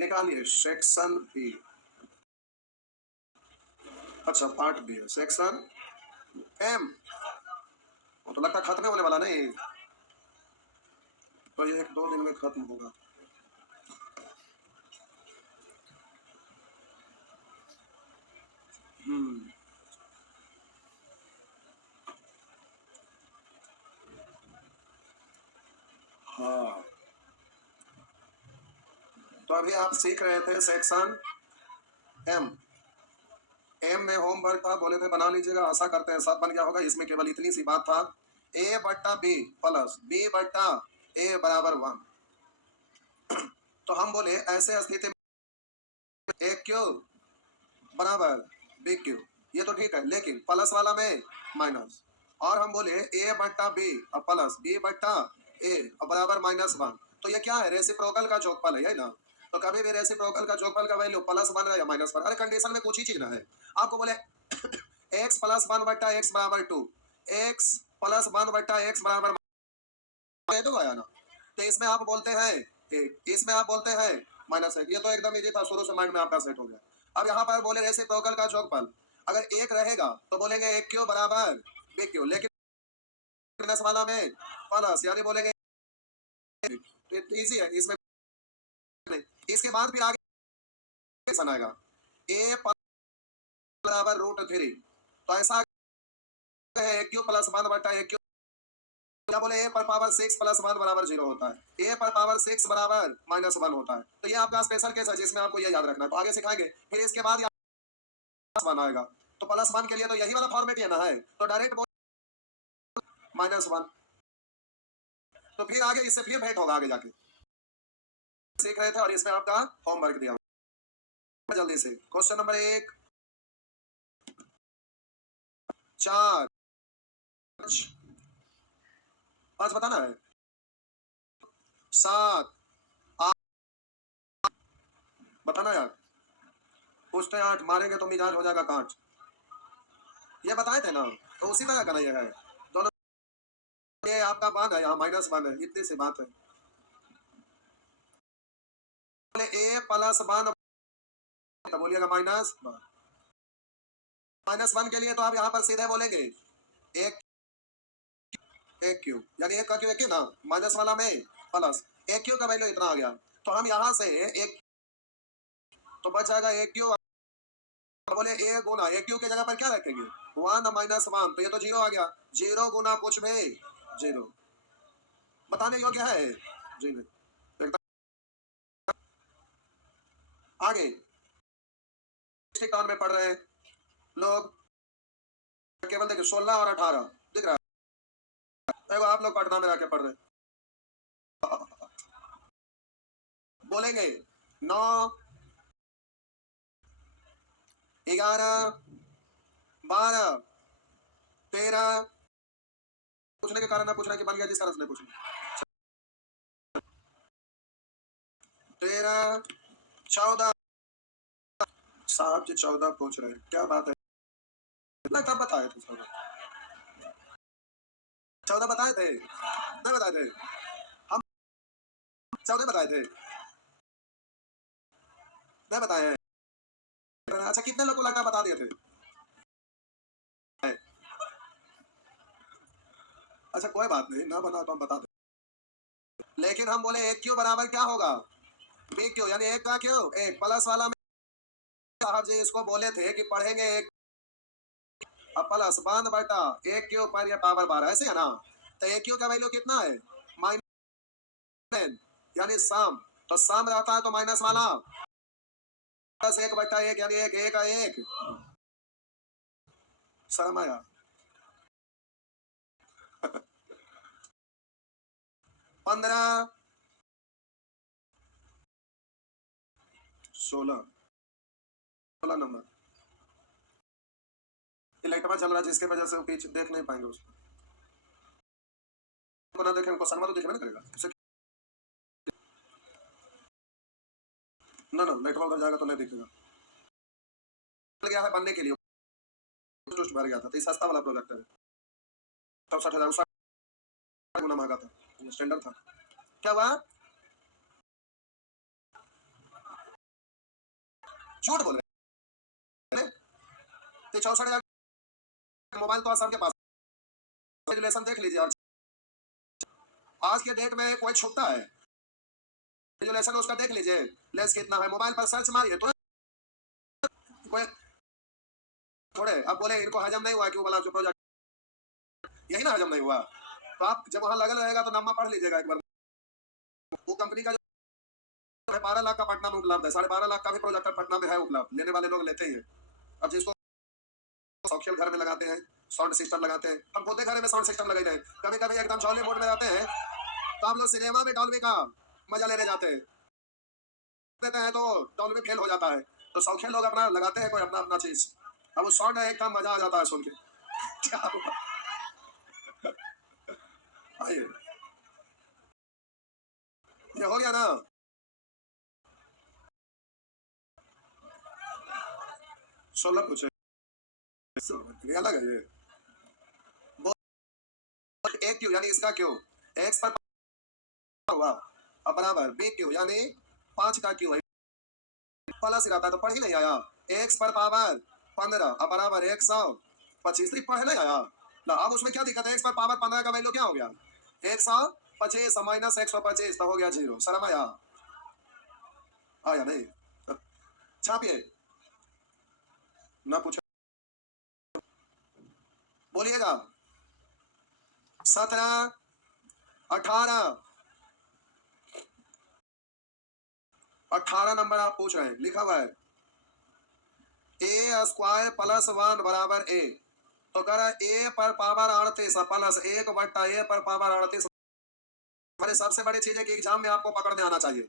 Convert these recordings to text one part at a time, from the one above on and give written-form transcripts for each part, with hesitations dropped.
निकालिए section B. अच्छा part B है सेक्शन एम। वो तो लगता खत्म होने वाला नहीं, तो ये 1-2 दिन में खत्म होगा। हाँ तो अभी आप सीख रहे थे सेक्शन एम। एम में होमवर्क था, बोले थे बना लीजिएगा, आशा करते हैं सब बन गया होगा। इसमें केवल इतनी सी बात था, ए बट्टा बी प्लस बी बट्टा ए बराबर 1। तो हम बोले ऐसे स्थिति में ए क्यू बराबर बी क्यू, ये तो ठीक है, लेकिन प्लस वाला में माइनस। और हम बोले ए बट्टा बी और प्लस बी बट्टा ए बराबर -1। तो ये क्या है, रेसिप्रोकल का जोगफल है ना। तो कभी भी रेसिप्रोकल का जोगफल का वैल्यू +1 या -1, अरे कंडीशन में कुछ ही चीज ना है। आपको बोले x + 1 बट्टा x बराबर 2, x + 1 बट्टा x बराबर तो आया ना। तो इसमें आप बोलते हैं इसमें आप बोलते हैं -1। ये तो एकदम इजी था, शुरू से माइंड में आपका सेट हो गया। अब यहाँ पर बोले रेसिप्रोकल का जोगफल अगर एक रहेगा तो बोलेंगे ए क्यू बराबर बी क्यू, लेकिन माइनस वाला में प्लस, यानी बोलेंगे इजी है इसमें। इसके बाद फिर आगे आएगा ए बराबर √3। तो ऐसा है ए क्यू + 1 बटा ए क्यू, क्या बोले ए पर पावर 6 + 1 बराबर 0 होता है, ए पर पावर 6 बराबर -1 होता है। तो ये आपका स्पेशल केस है जिसमें आपको ये याद रखना है। तो आगे सिखाएंगे। फिर इसके बाद +1 आएगा, तो +1 के लिए तो यही वाला फॉर्मेट है ना, है तो डायरेक्ट -1। तो फिर आगे इससे फिर भेंट होगा आगे जाके, सीख रहे थे और इसमें आपका होमवर्क दिया जल्दी से। क्वेश्चन नंबर 1, 4, 5 बताना है, 7, 8 बताना यार। पूछते हैं 8 मारेंगे तो मिजाज हो जाएगा कांच। ये बताए थे ना, तो उसी तरह का नहीं है दोनों। ये आपका 1 है, यहाँ -1 है, इतनी सी बात है। ए + 1 तो बोलिएगा -1 के लिए तो आप यहाँ पर सीधे बोलेंगे एक एक क्यू, यानी एक का क्यू एक ही ना, माइनस वाला में प्लस एक क्यू का वैल्यू इतना आ गया। तो हम यहाँ से एक तो बच जाएगा एक क्यू, बोले ए गुना एक क्यू के जगह पर क्या रखेंगे 1 - 1, तो ये तो 0 आ गया। 0 गुना कुछ भी 0, बताने योग्य है जी नहीं एकदम। आगे टर्न में पढ़ रहे हैं लोग, केवल देखिए 16 और 18 दिख रहा है। देखो आप लोग पटना में आके पढ़ रहे बोलेंगे 9, 11, 12, 13, पूछने के कारण ना पूछना कि बन गया जिस कारण से नहीं पूछना। 13, 14 साहब जी 14 पूछ रहे हैं, क्या बात है। ना कब बताए थे 14 बताए थे, नहीं बताए थे हम, 14 बताए थे, नहीं बताए हैं। अच्छा कितने लोग को लगता बता दिए थे। अच्छा कोई बात नहीं, ना बना तो हम बता दें। लेकिन हम बोले एक क्यू बराबर क्या होगा बी क्यू, यानी एक का क्यू एक प्लस वाला में साहब जी इसको बोले थे कि पढ़ेंगे एक प्लस 1 बटा एक क्यू पर ये पावर 12, ऐसे है ना। तो एक क्यू का वैल्यू कितना है माइनस, यानी सम, तो सम रहता है तो माइनस वाला प्लस 1 बटा 1, यानी एक एक का एक शर्म आया 15, 16 नंबर इलेक्ट्रा चल रहा है जिसके वजह से वो पीछे देख नहीं पाएंगे उसको ना देखें, उनको सनमा तो दिखना नहीं करेगा ना ना, नेटवर्क उधर जाएगा तो नहीं दिखेगा। गया है बनने के लिए भर गया था, तो सस्ता वाला प्रोडक्ट है, 67,000 गुना महंगा था, स्टैंडर्ड था। क्या हुआ झूठ बोल रहे हैं। तो 64,000 मोबाइल तो सबके पास, रिलेशन देख लीजिए। और आज के डेट में कोई छुपता है, रिलेशन उसका देख लीजिए, लेस कितना है, मोबाइल पर सर्च मारिए तो कोई थोड़े। अब बोले इनको हजम नहीं हुआ क्यों, बोला जो प्रोजेक्ट यही ना हजम नहीं हुआ, तो आप जब वहां लगल रहेगा तो नामा पढ़ लीजिएगा एक बार। वो कंपनी का 12 लाख का पटना में उपलब्ध है, 12.5 लाख का भी प्रोजेक्टर पटना में है उपलब्ध, लेने वाले लोग लेते ही हैं। अब जिसको सोशल घर में लगाते हैं, साउंड सिस्टम लगाते हैं, हम खुद घर में साउंड सिस्टम लगे रहे, कभी कभी एकदम जॉली मोड में रहते हैं तो हम लोग सिनेमा में डॉल्बी का मजा लेने जाते हैं, देते हैं तो डॉल्बी फेल हो जाता है, तो शौकीन लोग अपना लगाते हैं कोई अपना अपना चीज। अब वो साउंड है एकदम मजा आ जाता है सुन के। क्या हुआ? आइए, ये हो गया ना। 16 पूछे अलग है ये। एक क्यू यानी इसका क्यू एक्स पर हुआ, अब बराबर बी क्यू यानी 5 का क्यू है, प्लस रहता है तो पढ़ ही नहीं आया। एक्स पर पावर 15 अब बराबर 125, पढ़ नहीं आया ना। अब उसमें क्या दिक्कत है, एक्स पर पावर 15 का वैल्यू क्या हो गया, 125 माइनस 125 तो हो गया 0। शर्म आया, आया नहीं, छापिए ना पूछे, बोलिएगा। 17 18 18 नंबर आप पूछ रहे हैं, लिखा हुआ है ए स्क्वायर प्लस 1 बराबर ए, तो कह रहा है ए पर पावर 38 प्लस 1 बट्टा ए पर पावर 38। हमारे सबसे बड़ी चीज है कि एग्जाम में आपको पकड़ में आना चाहिए।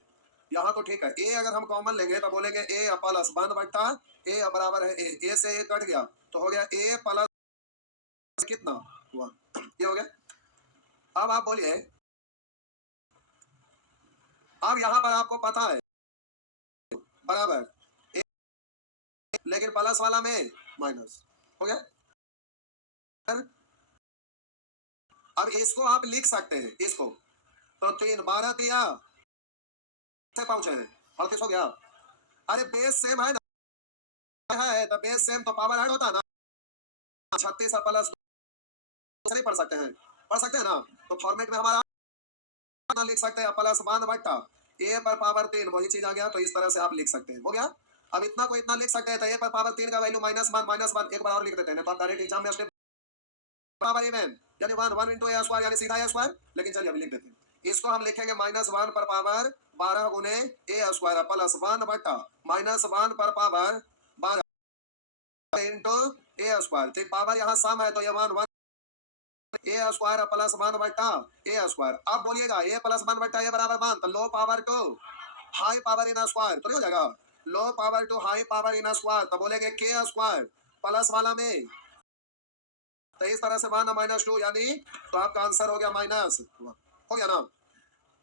यहाँ तो ठीक है, ए अगर हम कॉमन लेंगे तो बोलेंगे ए प्लस 1 बट्टा ए बराबर है ए से ए कट गया तो हो गया ए प्लस कितना हुआ, ये हो गया। अब आप बोलिए, अब यहाँ पर आपको पता है बराबर ए, लेकिन प्लस वाला में माइनस हो गया। अब इसको आप लिख सकते हैं, इसको तो 3 12 दिया से पहुंचे हैं 38 हो गया। अरे बेस सेम है ना, है तो बेस सेम तो पावर ऐड होता है ना, 36 प्लस नहीं पढ़ सकते हैं, पढ़ सकते हैं ना। तो फॉर्मेट में हमारा लिख सकते हैं प्लस 1 बट्टा ए पर पावर 3, वही चीज आ गया, तो इस तरह से आप लिख सकते हैं, हो गया। अब इतना को इतना लिख सकते हैं तो ए पर पावर 3 का वैल्यू -1 एक बार और लिख देते हैं, तो आप डायरेक्ट एग्जाम में स्टेप पावर इवन यानी 1 1 into a स्क्वायर यानी सीधा a स्क्वायर। लेकिन चलिए अभी लिख देते हैं, इसको हम लिखेंगे -1 पर पावर 12 गुने a स्क्वायर प्लस 1 बट्टा -1 पर पावर 12 इंटू a स्क्वायर, तो पावर यहाँ सम है तो ये 1 ए स्क्वायर प्लस 1 बट्टा ए स्क्वायर। अब बोलिएगा ए प्लस 1 बट्टा ए बराबर 1, तो low power to high power in square तो नहीं हो जाएगा, low power to high power in square, तो बोलेंगे के स्क्वायर प्लस वाला में, तो इस तरह से 1 -2 यानी, तो आपका आंसर हो गया माइनस, हो गया ना।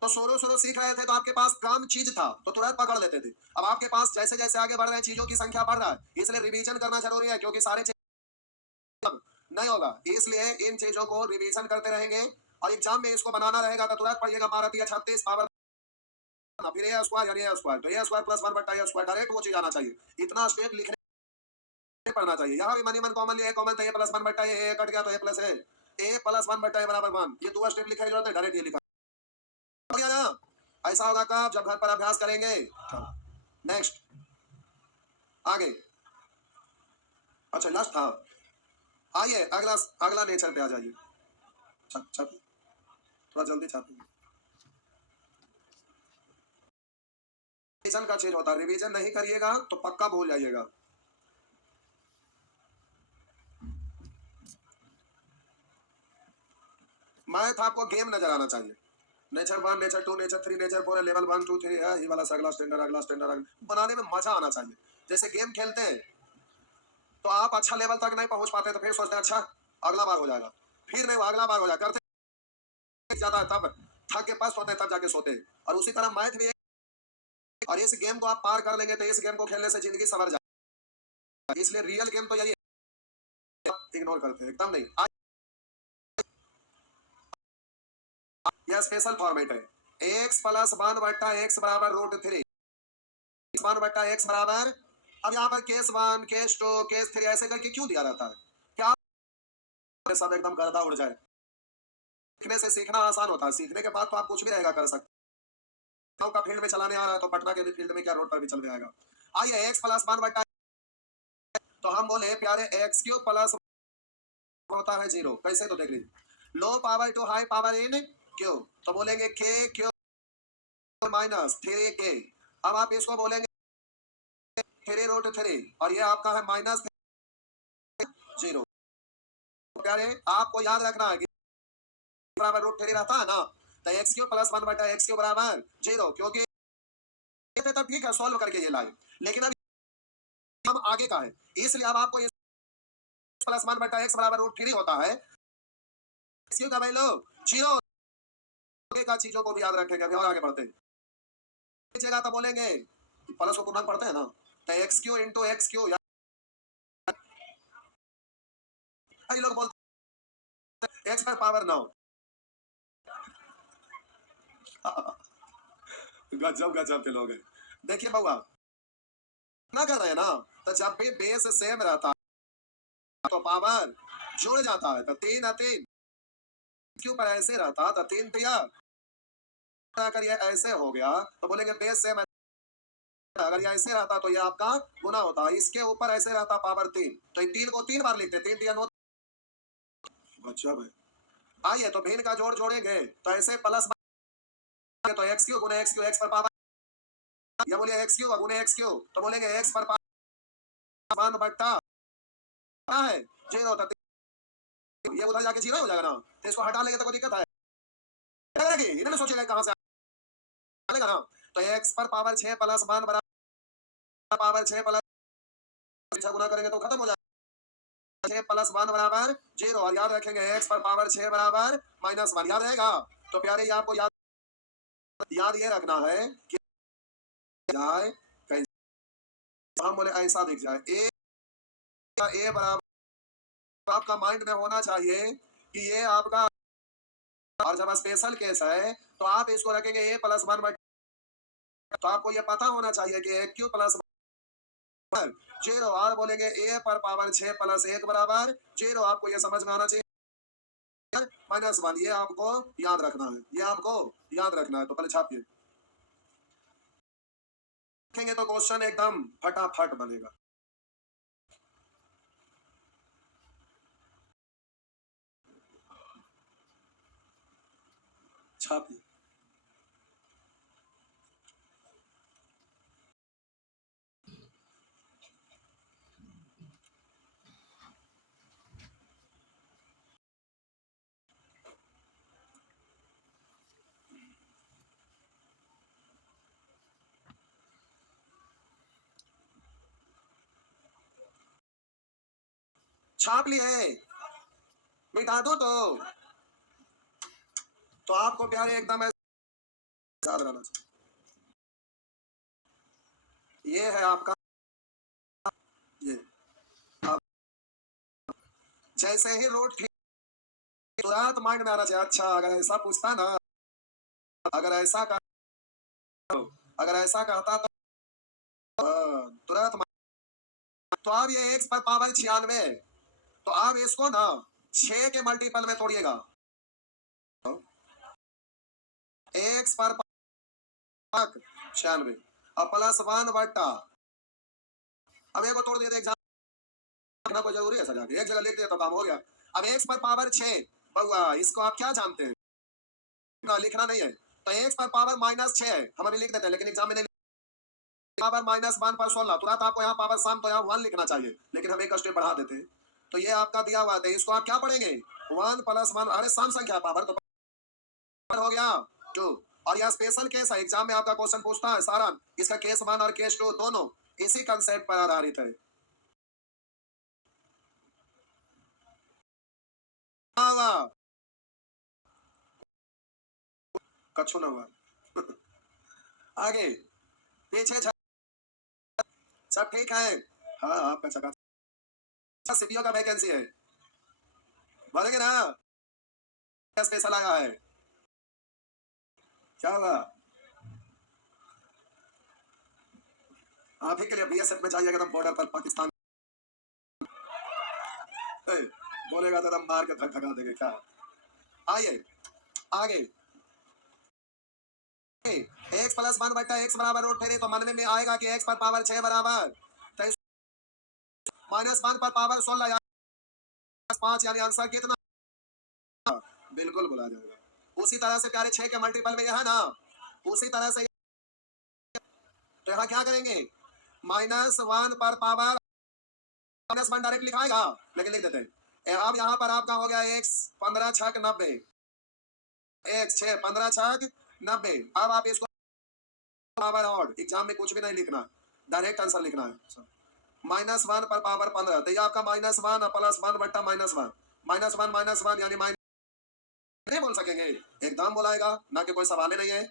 तो शुरू शुरू सीख रहे थे तो आपके पास कम चीज था तो तुरंत पकड़ लेते थे, अब आपके पास जैसे जैसे आगे बढ़ रहे हैं चीजों की संख्या बढ़ रहा है, इसलिए रिवीजन करना जरूरी है, क्योंकि सारे नहीं होगा, इसलिए इन चीजों को रिवीजन करते रहेंगे और एग्जाम में इसको बनाना रहेगा तो तुरंत पढ़िएगा 12 36 पावर फिर ए स्क्वायर यानी ए स्क्वायर, तो ए स्क्वायर प्लस 1 बट्टा ए स्क्वायर, डायरेक्ट वो चीज आना चाहिए, इतना स्टेप लिखने पढ़ना चाहिए। यहाँ भी मनी मन कॉमन लिया, कॉमन तो ए प्लस 1 बट्टा ए कट गया तो ए प्लस ए प्लस 1 बट्टा ए बराबर 1, ये दो स्टेप लिखने की जरूरत है, डायरेक्ट ये लिखा हो गया ना। ऐसा होगा कब, जब घर पर अभ्यास करेंगे। नेक्स्ट आगे, अच्छा लास्ट था, आइए अगला अगला नेचर पे आ जाइए, छाप थोड़ा जल्दी छापिए। रिवीजन का चीज होता है, रिवीजन नहीं करिएगा तो पक्का भूल जाइएगा। मैथ आपको गेम नजर आना चाहिए, nature 1 nature 2 nature 3 nature 4 level 1 2 3 है, ये वाला अगला स्टैंडर्ड अगला स्टैंडर्ड बनाने में मजा आना चाहिए। जैसे गेम खेलते हैं तो आप अच्छा लेवल तक नहीं पहुंच पाते तो फिर सोचते हैं अच्छा अगला बार हो जाएगा, फिर नहीं अगला बार हो जाएगा, करते ज्यादा तब थक के पास होते हैं तब जाके सोते हैं। और उसी तरह मैथ भी है, और इस गेम को आप पार कर लेंगे तो इस गेम को खेलने से जिंदगी संवर जाएगी, इसलिए रियल गेम तो यही इग्नोर करते हैं एकदम नहीं। यह स्पेशल फॉर्मेट है, एक्स प्लस 1 बट्टा एक्स बराबर √3, 1 बट्टा एक्स बराबर अब यहाँ पर केस 1, केस 2, केस 3 ऐसे करके क्यों दिया रहता है? क्या सब एकदम गर्दा उड़ जाए? सीखने से सीखना आसान होता है, सीखने के बाद तो आप कुछ भी रहेगा कर सकते। गाँव का फील्ड में चलाने आ रहा है तो पटना के भी फील्ड में क्या रोड पर भी चल जाएगा। आइए x प्लस 1 बटा, तो हम बोले प्यारे एक्स क्यू प्लस होता है 0, कैसे तो देख लीजिए। Low power to high power in q, तो बोलेंगे के क्यू माइनस 3k। अब आप इसको बोलेंगे 3√3 और ये आपका है माइनस 0। प्यारे आपको याद रखना है कि बराबर √3 रहता है ना, तो एक्स क्यू प्लस 1 बटा एक्स क्यू बराबर 0, क्योंकि ये तो ठीक है सॉल्व करके ये लाए, लेकिन अब हम आगे का है, इसलिए अब आपको ये प्लस 1 बटा एक्स बराबर √3 होता है। एक्स क्यू का वैल्यू 0, आगे का चीजों को भी याद रखेंगे। अभी और आगे बढ़ते हैं, लीजिएगा तो बोलेंगे प्लस को पूर्णांक पढ़ते हैं ना, तो x Q into x Q, कई लोग बोलते हैं एक्स पर पावर 9। गजब गजब के लोग हैं। देखिए बउआ ना कर रहे हैं ना, तो जब भी बेस सेम रहता है तो पावर जुड़ जाता है, तो 3 क्यों पर ऐसे रहता तो 3 तिया, अगर ये ऐसे हो गया तो बोलेंगे बेस सेम। अगर ये ऐसे रहता तो ये आपका गुना होता, इसके ऊपर ऐसे रहता पावर 3, तो 3 को 3 बार लिखते, 3 तिया 9। गजब है। आइए तो भिन्न का जोड़ जोड़ेंगे तो ऐसे प्लस, तो एक्स क्यू गुने एक्स क्यू, एक्स पर पावर, या बोलिए एक्स क्यू गुने एक्स क्यू, तो बोलेंगे एक्स पर पावर 1 बट्टा है 0, ये उधर जाके 0 हो जाएगा ना, तो इसको हटा लेंगे तो कोई दिक्कत है? इन्होंने सोचेगा कहां से आएगा ना, तो एक्स पर पावर 6 प्लस 1 बराबर पावर 6 प्लस, गुना करेंगे तो खत्म हो जाएगा। 6 प्लस 1 बराबर 0, और याद रखेंगे एक्स पर पावर 6 बराबर -1, याद रहेगा। तो प्यारे ये आपको याद ये रखना है कि जाए कैसे, हम बोले ऐसा दिख जाए ए बराबर, आपका माइंड में होना चाहिए कि ये आपका, और जब स्पेशल केस है तो आप इसको रखेंगे ए प्लस 1 बटा, तो आपको ये पता होना चाहिए कि ए क्यू प्लस 0, और बोलेंगे ए पर पावर 6 प्लस 1 बराबर 0, आपको ये समझ में आना चाहिए -1, ये आपको याद रखना है, ये आपको याद रखना है। तो पहले छापिए, लिखेंगे तो क्वेश्चन एकदम फटाफट बनेगा। छापिए, छाप लिए, मिटा दो तो आपको प्यारे एकदम याद रहना चाहिए। ये है आपका, ये आप जैसे ही रोड ठीक, तुरंत माइंड में आना चाहिए, अच्छा अगर ऐसा पूछता ना, अगर ऐसा कर, अगर ऐसा कहता तो तुरंत, तो आप ये एक्स पर पावर 96, तो आप इसको ना 6 के मल्टीपल में तोड़िएगा, एक्स पर 96 और प्लस 1 बट्टा, अब एक को तोड़ दिया, एग्जाम लिखना कोई जरूरी है सजा के, एक जगह लिख दिया तो काम हो गया। अब एक्स पर पावर 6 बउआ, इसको आप क्या जानते हैं ना, लिखना नहीं है, तो एक्स पर पावर -6 है, हम अभी लिख देते हैं, लेकिन एग्जाम में नहीं, पावर -1 पर 16, तुरंत आपको यहाँ पावर साम तो यहाँ 1 लिखना चाहिए, लेकिन हम एक स्टेप बढ़ा देते हैं। तो ये आपका दिया हुआ है, इसको आप क्या पढ़ेंगे 1 + 1, अरे साम संख्या पावर तो हो गया 2, और यह स्पेशल केस है, एग्जाम में आपका क्वेश्चन पूछता है सारा, इसका केस 1 और केस 2 दोनों इसी कंसेप्ट पर आधारित है। कछु ना हुआ। आगे पीछे सब ठीक है, हाँ आपका चका, सीपीओ का वैकेंसी है, भरेंगे ना, स्पेशल आया है, क्या हुआ? आप ही के लिए बीएसएफ में जाइएगा तो बॉर्डर पर पाकिस्तान बोलेगा तो मार के धक धका देंगे क्या। आइए आगे, x प्लस 1 बटा x बराबर रूट 3 तो मन में आएगा कि x पर पावर 6 बराबर माइनस 1 पर पावर 16 5 यानी आंसर कितना बिल्कुल बोला जाएगा। उसी तरह से प्यारे 6 के मल्टीपल में यह ना, उसी तरह से तो यहाँ क्या करेंगे माइनस 1 पर पावर माइनस 1 डायरेक्ट लिखाएगा लेकिन लिख देते हैं। अब यहाँ पर आपका हो गया x 15 छक 90 x 6 15 छक 90। अब आप इसको पावर और एग्जाम में कुछ भी नहीं लिखना, डायरेक्ट आंसर लिखना है। माइनस 1 पर पावर 15 तो ये आपका माइनस 1 प्लस 1 बट्टा माइनस 1 माइनस 1 यानी माइनस नहीं बोल सकेंगे, एकदम बोलाएगा ना कि कोई सवाल नहीं है।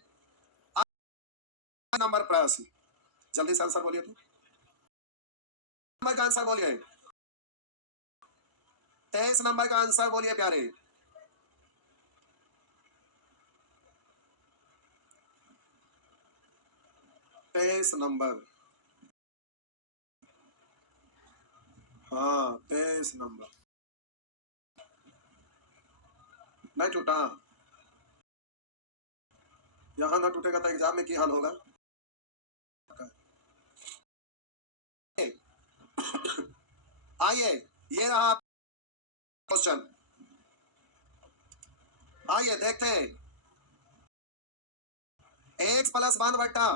नंबर प्रश्न जल्दी से आंसर बोलिए, तो नंबर का आंसर बोलिए, 23 नंबर का आंसर बोलिए प्यारे। तेईस नंबर, हाँ 23 नंबर नहीं टूटा, यहां ना टूटेगा तो एग्जाम में क्या हाल होगा। आइए ये रहा क्वेश्चन, आइए देखते हैं। x प्लस 1 बट्टा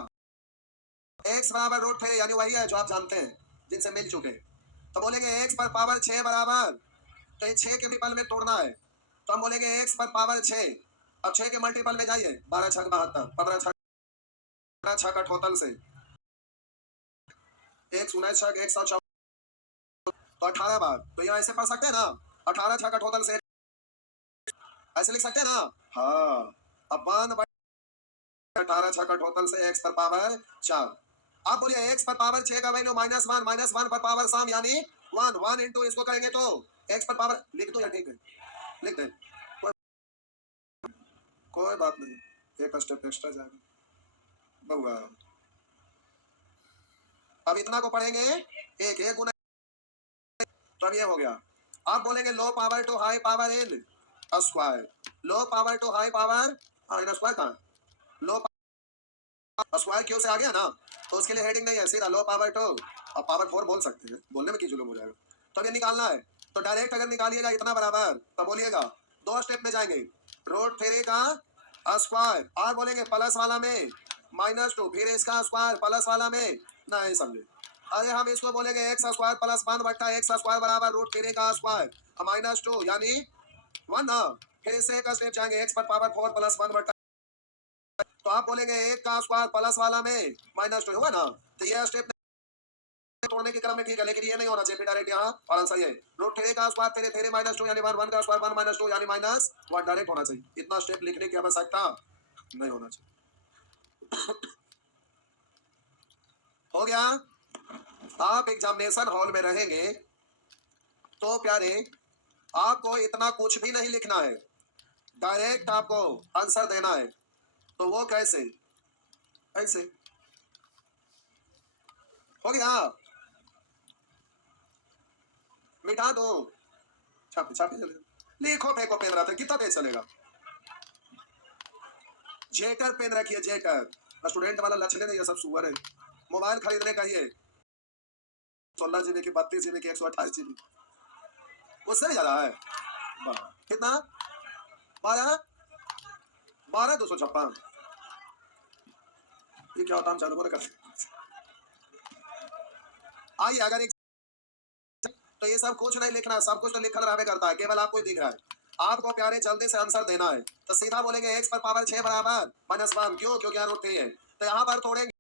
x बराबर रूट 3 यानी वही है जो आप जानते हैं जिनसे मिल चुके, तो बोलेंगे x पर पावर 6 बराबर तो ये 6 के विपल में तोड़ना है तो हम बोलेंगे x पर पावर 6। अब 6 के मल्टीपल में जाइए 12 छक 72 15 छक का टोटल से 1 19 छक 114 तो 18 बार, तो यहाँ ऐसे पढ़ सकते हैं ना 18 छक का टोटल से ऐसे लिख सकते हैं ना। हाँ अब 18 छक का टोटल से x पर पावर 4। आप बोलिए x पर पावर 6 का वैल्यू माइनस 1 पर पावर साम यानी 1 इंटू इसको करेंगे तो x पर पावर लिख दो या ठीक है लिख दे, कोई बात नहीं, एक स्टेप एक्स्ट्रा जाएगा बहुआ। अब इतना को पढ़ेंगे एक एक गुना तो अब ये हो गया। आप बोलेंगे low power to high power n square, low power to high power n square कहाँ, लो स्क्वायर क्यों से आ गया ना तो उसके लिए हेडिंग नहीं है, सीधा लो पावर टू, अब पावर 4 बोल सकते हैं, बोलने में की जुलूम हो जाएगा। तो ये निकालना है तो डायरेक्ट अगर निकालिएगा इतना बराबर तो बोलिएगा 2 स्टेप में जाएंगे रूट 3 का स्क्वायर और बोलेंगे प्लस वाला में -2 फिर इसका स्क्वायर प्लस वाला में नहीं समझे, अरे हम इसको बोलेंगे एक्स स्क्वायर प्लस 1 बट्टा एक्स स्क्वायर बराबर रूट 3 का स्क्वायर -2 यानी 1 ना, फिर इससे एक स्टेप जाएंगे एक्स पर पावर 4 प्लस 1 बट्टा तो आप बोलेंगे 1 का स्क्वायर प्लस वाला में -2 हुआ ना, तो ये स्टेप तोड़ने के क्रम में ठीक है लेकिन ये नहीं होना चाहिए डायरेक्ट यहाँ और आंसर ये रूट 3 का स्क्वायर तेरे तेरे -2 यानी 1 1 का स्क्वायर 1 -2 यानी -1 डायरेक्ट होना चाहिए, इतना स्टेप लिखने की आवश्यकता नहीं होना चाहिए। हो गया। आप एग्जामिनेशन हॉल में रहेंगे तो प्यारे आपको इतना कुछ भी नहीं लिखना है, डायरेक्ट आपको आंसर देना है, तो वो कैसे ऐसे हो गया, मिटा दो छापे छापे चले लिखो फेंको पेन रहा था कितना तेज चलेगा, जेटर पेन रखिए जेटर, स्टूडेंट वाला लक्षण नहीं है सब सुअर है। मोबाइल खरीदने का ये 16 GB की 32 GB की 128 GB उससे भी ज्यादा है, कितना 12 256 ये क्या होता हम चालू कर आइए अगर एक तो ये सब कुछ नहीं लिखना, सब कुछ तो लिखल रहने करता है, केवल आपको दिख रहा है। आपको प्यारे जल्दी से आंसर देना है तो सीधा बोलेंगे x पर पावर 6 बराबर -1 क्यों क्योंकि यहाँ रूट 3 है, तो यहाँ पर तोड़ेंगे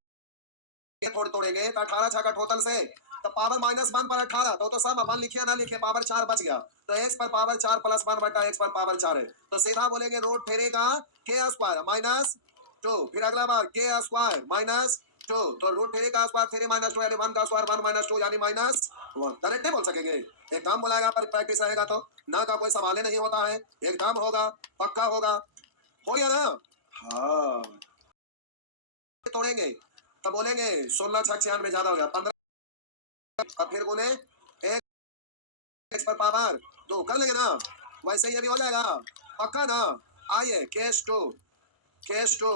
तोड़ेंगे तो 18 छह का टोटल से तो पावर -1 पर 18 तो सब 1 लिखिए ना लिखिए पावर 4 बच गया, तो x पर पावर 4 प्लस 1 बटा x पर पावर 4 है, तो सीधा बोलेंगे रूट 3 का k स्क्वायर -2 फिर अगला बार k स्क्वायर -2 तो रूट 3 का स्क्वायर 3 -2 यानी 1 का स्क्वायर 1 -2 यानी -1 डायरेक्ट नहीं बोल सकेंगे, एकदम बोलाएगा पर प्रैक्टिस रहेगा तो ना का कोई सवाल नहीं होता है, एकदम होगा पक्का होगा, हो गया ना। हाँ तोड़ेंगे तब बोलेंगे 16 छक 96 ज्यादा हो गया 15, अब फिर बोले एक्स पर पावर 2 कर लेंगे ना, वैसे ये भी हो जाएगा पक्का ना। आइए केस 2, केस 2,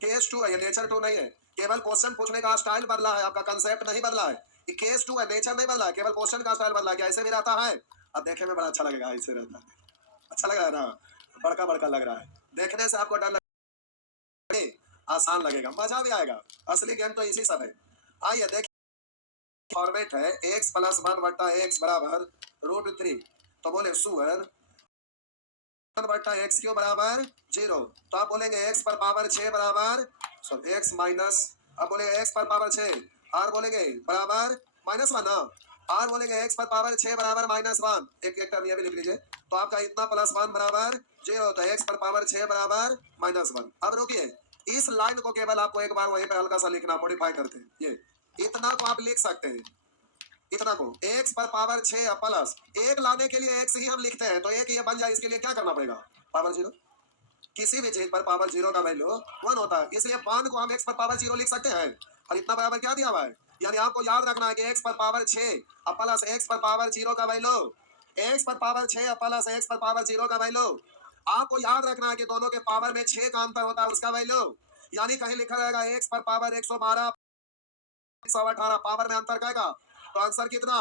केस 2 है, ये नेचर 2 नहीं है। केवल क्वेश्चन पूछने का स्टाइल बदला है, आपका कंसेप्ट नहीं बदला है। ये केस 2 है, नेचर नहीं बदला है, केवल क्वेश्चन का स्टाइल बदला है। क्या ऐसे भी रहता है? अब देखने में बड़ा अच्छा लगेगा, ऐसे रहता है, अच्छा लग रहा है ना, बड़का बड़का लग रहा है, देखने से आपको डर लगे, आसान लगेगा, मजा भी आएगा। असली गेम तो इसी सब है। आइए देखिए, फॉर्मेट है x प्लस 1 बटा x बराबर √3। तो बोले सुअर 1 बटा x क्यों बराबर 0। तो आप बोलेंगे x पर पावर 6 बराबर x माइनस, अब बोलेंगे x पर पावर 6 और बोलेंगे बराबर -1 ना, और बोलेंगे x पर पावर 6 बराबर -1, एक टर्म ये भी लिख लीजिए। तो आपका इतना +1 बराबर 0, तो x पर पावर 6 बराबर -1। अब रुकिए, इस लाइन को केवल आपको एक बार वहीं पे हल्का सा लिखना, मॉडिफाई करते हैं। ये इतना को आप लिख सकते हैं, इतना को x पर पावर 6 प्लस 1 लाने के लिए x ही हम लिखते हैं, तो एक ये बन जाए, इसके लिए क्या करना पड़ेगा, पावर 0। किसी भी चीज पर पावर 0 का वैल्यू 1 होता है, इसलिए 1 को हम x पर पावर 0 लिख सकते हैं। और इतना बराबर क्या दिया हुआ है, यानी आपको याद रखना है कि x पर पावर 6 प्लस x पर पावर 0 का वैल्यू, x पर पावर 6 प्लस x पर पावर 0 का वैल्यू, आपको याद रखना है कि दोनों के पावर में 6 का अंतर होता है, उसका वैल्यू। यानी कहीं लिखा रहेगा x पर पावर 112 118, पावर में अंतर कहेगा, तो आंसर कितना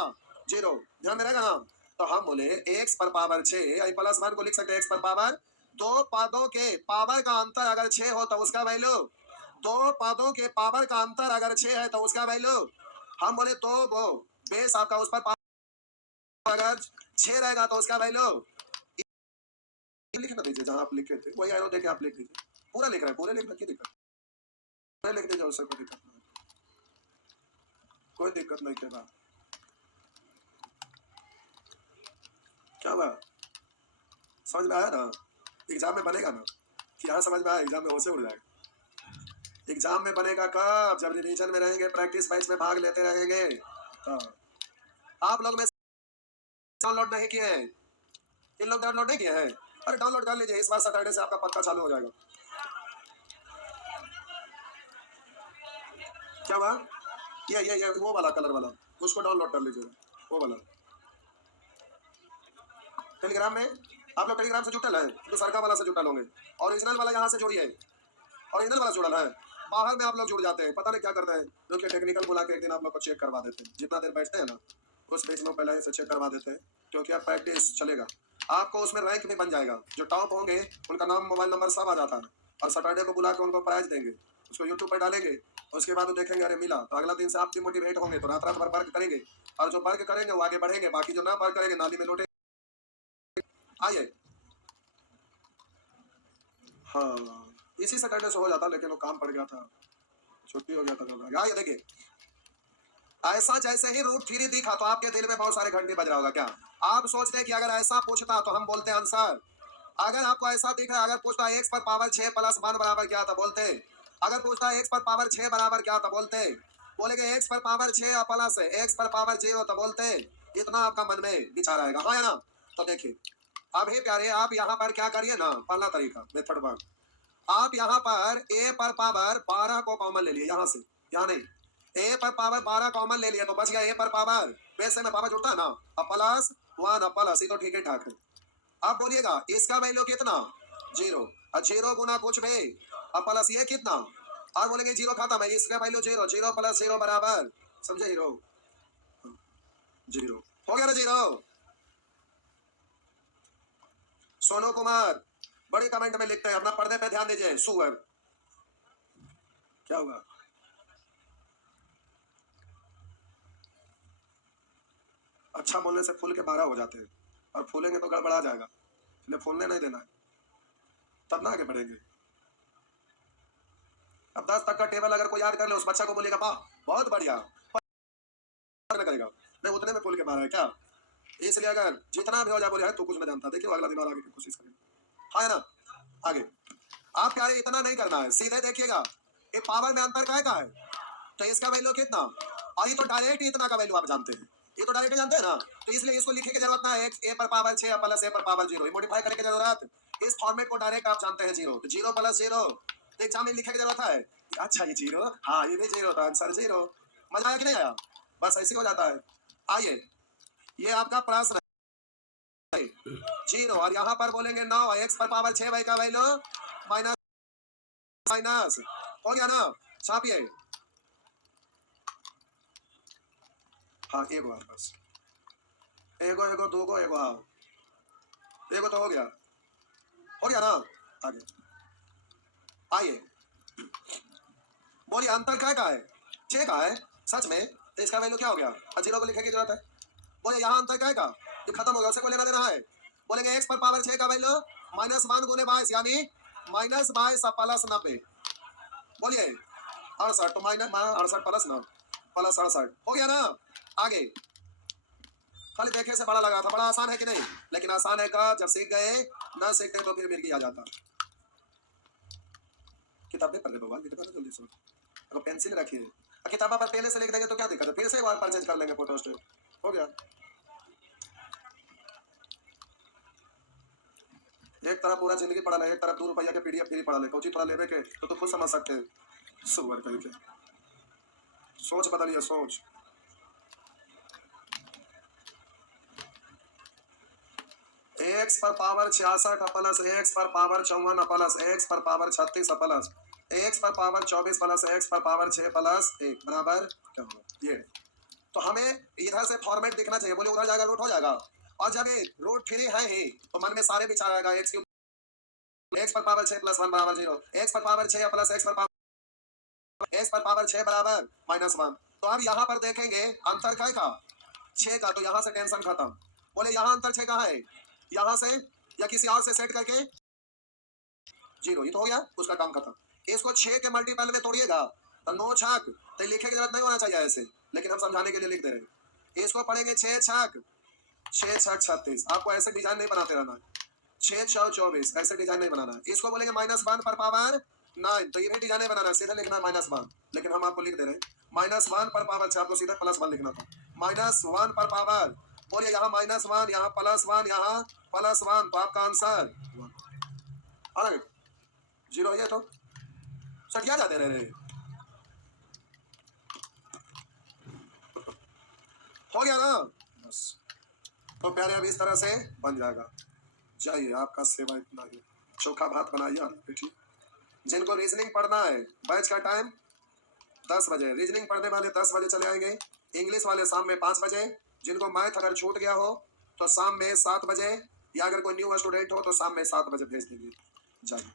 0, ध्यान में रहेगा ना। तो हम बोले x पर पावर 6 +1 को लिख सकते हैं x पर पावर, दो पदों के पावर का अंतर अगर 6 हो तो उसका वैल्यू, दो पदों के पावर का अंतर अगर 6 है तो उसका वैल्यू, हम बोले तो वो बेस आपका उस पर पावर अगर 6 रहेगा तो उसका वैल्यू, लिखना दीजिए जहां आप लिखे थे वही एरो देके आप लिख दीजिए, पूरा लिख रहे हैं, पूरे लिखना की दिक्कत, पूरे लिख दीजिए, उससे कोई दिक्कत नहीं, कोई दिक्कत नहीं के बाद क्या हुआ, समझ में आया ना, एग्जाम में बनेगा ना, क्या समझ में आया, एग्जाम में होशे उड़ जाएगा। एग्जाम में बनेगा कब, जब रिवीजन में रहेंगे, प्रैक्टिस बैच में भाग लेते रहेंगे। हाँ, आप लोग में डाउनलोड नहीं किए हैं, इन लोग डाउनलोड नहीं किए हैं, अरे डाउनलोड कर लीजिए, इस बार सैटरडे से आपका पक्का चालू हो जाएगा। क्या हुआ, ये वो वाला कलर वाला, उसको डाउनलोड कर लीजिएगा, वो वाला टेलीग्राम में, आप लोग टेलीग्राम से जुटल है तो सरका वाला से जुटल होंगे, ओरिजिनल वाला यहाँ से जोड़िए, ओरिजिनल वाला जुड़ल है, बाहर में आप लोग जुड़ जाते हैं, पता नहीं क्या करते हैं, जो कि टेक्निकल बुला के एक दिन आप लोग को चेक करवा देते हैं, जितना देर बैठते हैं ना उस पेज में पहले से चेक करवा देते हैं, क्योंकि आप प्रैक्टिस चलेगा, आपको उसमें रैंक भी बन जाएगा, जो टॉप होंगे उनका नाम मोबाइल नंबर सब आ जाता है, और सैटरडे को बुला के उनको प्राइज देंगे, उसको यूट्यूब पर डालेंगे, उसके बाद वो देखेंगे अरे मिला, तो अगला दिन से आप डिमोटिवेट होंगे, तो रात रात भर वर्क करेंगे, और जो वर्क करेंगे वो आगे बढ़ेंगे, बाकी जो ना वर्क करेंगे नाली में लौटे। आइए, हाँ इसी सैटरडे से हो जाता, लेकिन वो काम पड़ गया था, छुट्टी हो गया था। आइए देखिए, ऐसा जैसे ही √3 दिखा तो आपके दिल में बहुत सारे घंटे बज रहा होगा, क्या आप सोचते हैं कि अगर ऐसा पूछता तो हम बोलते आंसर, अगर आपको ऐसा दिख रहा है, अगर पूछता x पर पावर 6 + 1 बराबर क्या था बोलते, अगर पूछता x पर पावर 6 बराबर क्या था बोलते, बोलेंगे x पर पावर 6 प्लस x पर पावर 0 तो बोलते, इतना आपका मन में विचार आएगा, हाँ है ना। तो देखिए अभी प्यारे, आप यहाँ पर क्या करिए ना, पहला तरीका मेथड 1, आप यहाँ पर a पर पावर 12 को कॉमन ले लिए, यहाँ से, यहाँ नहीं, a पर पावर 12 कॉमन ले लिया तो बच गया a पर पावर, वैसे में पावर जुड़ता है ना, अब +1 प्लस, ये तो ठीक है ठाक है। अब बोलिएगा इसका वैल्यू कितना 0, और 0 गुना कुछ भी, अब प्लस ये कितना, और बोलेंगे 0 खाता है, इसका वैल्यू 0, 0 + 0 बराबर, समझे 0, 0 हो गया ना 0। सोनू कुमार बड़ी कमेंट में लिखते हैं, अपना पर्दे पे ध्यान दीजिए, सुअर क्या हुआ, अच्छा बोलने से फूल के 12 हो जाते हैं, और फूलेंगे तो गड़बड़ा जाएगा, इसलिए फूलने नहीं देना है, तब ना आगे बढ़ेंगे। अब 10 तक का टेबल अगर कोई याद कर ले, उस बच्चा को बोलेगा वाह बहुत बढ़िया, करेगा नहीं, उतने में फूल के 12 है क्या, इसलिए अगर जितना भी हो जाए बोले तू कुछ नहीं जानता, देखिए अगला दिन और आगे की कोशिश करेंगे, हाँ है ना। आगे आप प्यारे इतना नहीं करना है, सीधे देखिएगा ये पावर में अंतर का है, तो इसका वैल्यू कितना, और ये तो डायरेक्ट इतना का वैल्यू आप जानते हैं, ये तो डायरेक्ट जानते हैं ना, तो इसलिए इसको लिखने की जरूरत ना है, a पर पावर 6 प्लस a पर पावर 0, मॉडिफाई करने की जरूरत, इस फॉर्मेट को डायरेक्ट आप जानते हैं 0, तो 0 + 0 तो एग्जाम में लिखने की जरूरत है अच्छा ये जीरो, हाँ ये भी जीरो था, आंसर जीरो। मजा आया कि नहीं आया? बस ऐसे हो जाता है। आइए ये आपका प्रश्न है जीरो, और यहाँ पर बोलेंगे 9 एक्स पर पावर 6 वाई का वैल्यू माइनस माइनस हो गया ना, छापिए। हाँ एगो है बस, एगो एगो दो एगो, हाँ एगो तो हो गया ना। आगे आइए बोलिए अंतर क्या का है? 6 का है सच में, तो इसका वैल्यू क्या हो गया? और जीरो को लिखने की जरूरत है। बोले यहाँ अंतर क्या का, ये खत्म हो गया, उसे कोई लेना देना है। बोलेंगे एक्स पर पावर 6 का वैल्यू -1 गुने 22 यानी -22 प्लस 90। बोलिए 68 तो माइनस 68 प्लस 9 प्लस 68 हो गया ना। आगे खाली देखे से बड़ा लगा था, बड़ा आसान है कि नहीं? लेकिन आसान है का जब सीख गए, ना सीखते तो फिर मिर्गी आ जाता। किताबें पढ़ ले बाबा, किताबें जल्दी से, अगर पेंसिल रखिए किताबा पर पहले से लिख देंगे तो क्या दिक्कत है, फिर से एक बार परचेज कर लेंगे फोटो स्टेट हो गया। एक तरफ पूरा जिंदगी पढ़ा है, एक तरफ 2 रुपया के पीडीएफ फ्री पढ़ा ले, कोची थोड़ा लेवे के तो खुद समझ सकते हैं। सुवर करके सोच बदलिए सोच। एक्स पर पावर 66 प्लस एक्स पर पावर 54 प्लस एक्स पर पावर 36 प्लस एक्स पर पावर 24 प्लस एक्स पर पावर 6 प्लस 1 बराबर क्या होगा? ये तो हमें इधर से फॉर्मेट देखना चाहिए। बोले उधर जाएगा रूट हो जाएगा, और जब ये रूट फ्री है ही तो मन में सारे विचार आएगा। एक्स पर पावर 6 प्लस 1 बराबर 0, एक्स पर पावर 6 प्लस एक्स पर पावर 6 बराबर -1। तो अब यहाँ पर देखेंगे अंतर क्या का 6 का, तो यहाँ से टेंशन खत्म। बोले यहाँ अंतर 6 का है, यहाँ से या किसी और से सेट करके 0, ये तो हो गया, उसका काम खत्म। इसको 6 के मल्टीपल में तोड़िएगा तो 9 छक, तो लिखे की जरूरत नहीं होना चाहिए ऐसे, लेकिन हम समझाने के लिए लिख दे रहे हैं। इसको पढ़ेंगे 6 छक 36, आपको ऐसे डिजाइन नहीं बनाते रहना। 6 6 24 ऐसे डिजाइन नहीं बनाना। इसको बोलेंगे -1 पर पावर 9, तो ये भी डिजाइन नहीं बनाना, सीधा लिखना -1, लेकिन हम आपको लिख दे रहे हैं -1 पर पावर 6, आपको सीधा +1 लिखना था। -1 पर पावर, बोलिए यहाँ -1 यहाँ +1 यहाँ +1, तो आपका आंसर 0 ये तो सटिया जाते रहे हो गया ना बस। तो प्यारे अब इस तरह से बन जाएगा। जाइए आपका सेवा इतना ही, चोखा भात बनाइए बेटी। जिनको रीजनिंग पढ़ना है बैच का टाइम 10 बजे, रीजनिंग पढ़ने वाले 10 बजे चले आएंगे, इंग्लिश वाले शाम में 5 बजे, जिनको मैथ अगर छूट गया हो तो शाम में 7 बजे, या अगर कोई न्यू स्टूडेंट हो तो शाम में 7 बजे भेज दीजिए। जाइए।